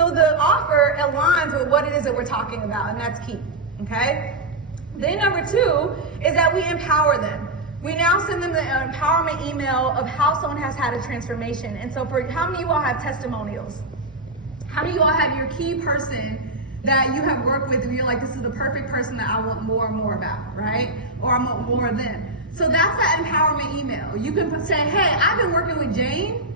So the offer aligns with what it is that we're talking about, and that's key, okay? Then number 2 is that we empower them. We now send them the empowerment email of how someone has had a transformation. And so for how many of you all have testimonials? How many of you all have your key person that you have worked with and you're like, this is the perfect person that I want more and more about, right? Or I want more of them. So that's that empowerment email. You can say, hey, I've been working with Jane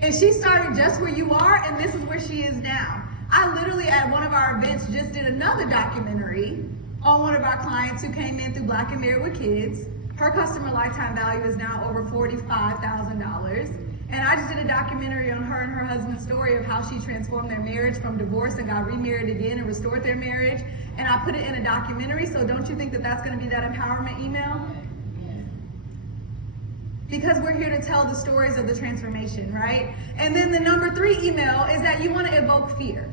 and she started just where you are and this is where she is now. I literally at one of our events just did another documentary on one of our clients who came in through Black and Married with Kids. Her customer lifetime value is now over $45,000. And I just did a documentary on her and her husband's story of how she transformed their marriage from divorce and got remarried again and restored their marriage. And I put it in a documentary, so don't you think that that's gonna be that empowerment email? Because we're here to tell the stories of the transformation, right? And then the number 3 email is that you wanna evoke fear.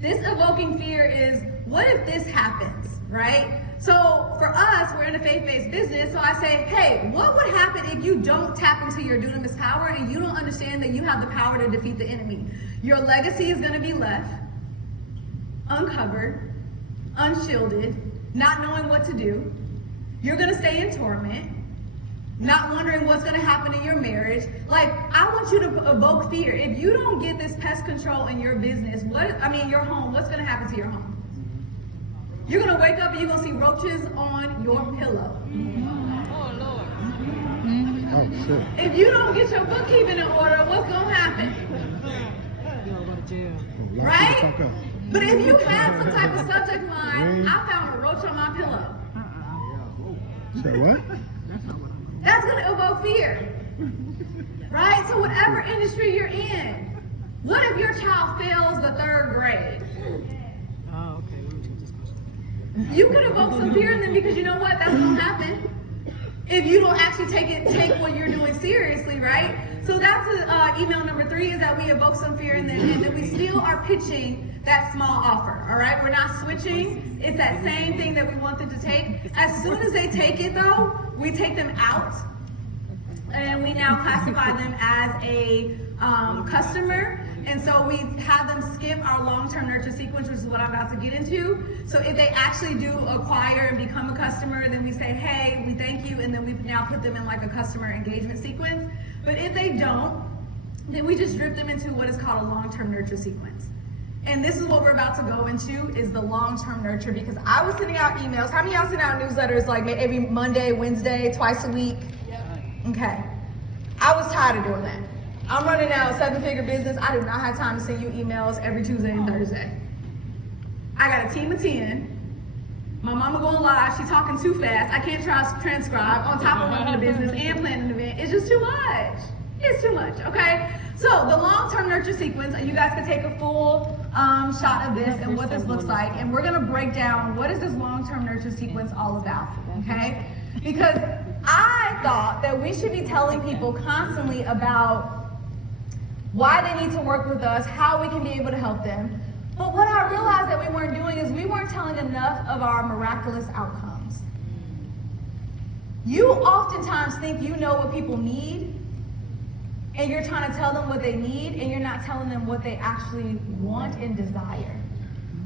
This evoking fear is, what if this happens, right? So for us, we're in a faith-based business, so I say, hey, what would happen if you don't tap into your dunamis power and you don't understand that you have the power to defeat the enemy? Your legacy is gonna be left uncovered, unshielded, not knowing what to do. You're gonna stay in torment, not wondering what's gonna happen in your marriage. Like, I want you to evoke fear. If you don't get this pest control in your business, your home, what's gonna happen to your home? You're gonna wake up and you're gonna see roaches on your pillow. Oh, Lord. Oh, shit. If you don't get your bookkeeping in order, what's gonna happen? You'll go to jail. Right? But if you had some type of subject line, I found a roach on my pillow. Say what? That's gonna evoke fear. Right? So whatever industry you're in, what if your child fails the 3rd grade? Oh, okay. Let me change this question. You could evoke some fear in them because you know what? That's gonna happen. If you don't actually take what you're doing seriously, right? So that's email number 3 is that we evoke some fear in them and then we still are pitching that small offer, all right? We're not switching. It's that same thing that we want them to take. As soon as they take it though, we take them out and we now classify them as a customer. And so we have them skip our long-term nurture sequence, which is what I'm about to get into. So if they actually do acquire and become a customer, then we say, hey, we thank you, and then we now put them in like a customer engagement sequence. But if they don't, then we just drip them into what is called a long-term nurture sequence. And this is what we're about to go into, is the long-term nurture, because I was sending out emails. How many of y'all send out newsletters like every Monday, Wednesday, twice a week? Okay. I was tired of doing that. I'm running now a 7-figure business. I do not have time to send you emails every Tuesday and Thursday. I got a team of 10. My mama going live. She's talking too fast. I can't transcribe on top of running the business and planning an event. It's just too much. It's too much, okay? So the long-term nurture sequence, you guys can take a full shot of this and what this looks like. And we're gonna break down what is this long-term nurture sequence all about, okay? Because I thought that we should be telling people constantly about why they need to work with us, how we can be able to help them. But what I realized that we weren't doing is we weren't telling enough of our miraculous outcomes. You oftentimes think you know what people need, and you're trying to tell them what they need, and you're not telling them what they actually want and desire.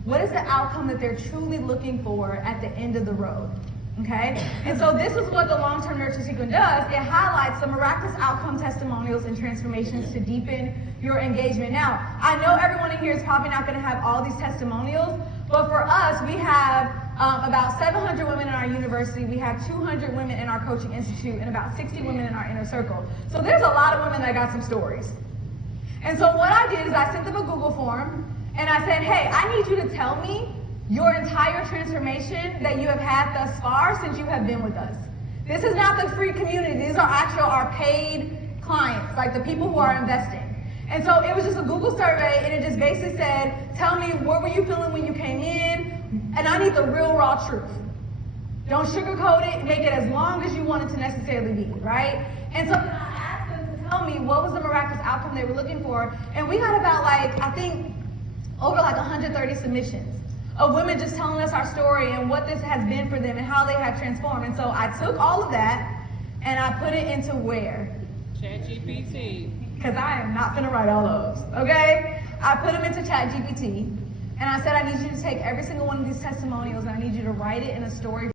What is the outcome that they're truly looking for at the end of the road? Okay? And so this is what the long-term nurture sequence does. It highlights the miraculous outcome testimonials and transformations to deepen your engagement. Now, I know everyone in here is probably not going to have all these testimonials, but for us, we have about 700 women in our university. We have 200 women in our coaching institute and about 60 women in our inner circle. So there's a lot of women that got some stories. And so what I did is I sent them a Google form and I said, hey, I need you to tell me your entire transformation that you have had thus far since you have been with us. This is not the free community. These are our paid clients, like the people who are investing. And so it was just a Google survey, and it just basically said, tell me what were you feeling when you came in, and I need the real raw truth. Don't sugarcoat it, make it as long as you want it to necessarily be, right? And so then I asked them to tell me what was the miraculous outcome they were looking for, and we got about over 130 submissions of women just telling us our story and what this has been for them and how they have transformed. And so I took all of that and I put it into where? ChatGPT. Because I am not gonna write all those, okay? I put them into ChatGPT, and I said, I need you to take every single one of these testimonials, and I need you to write it in a story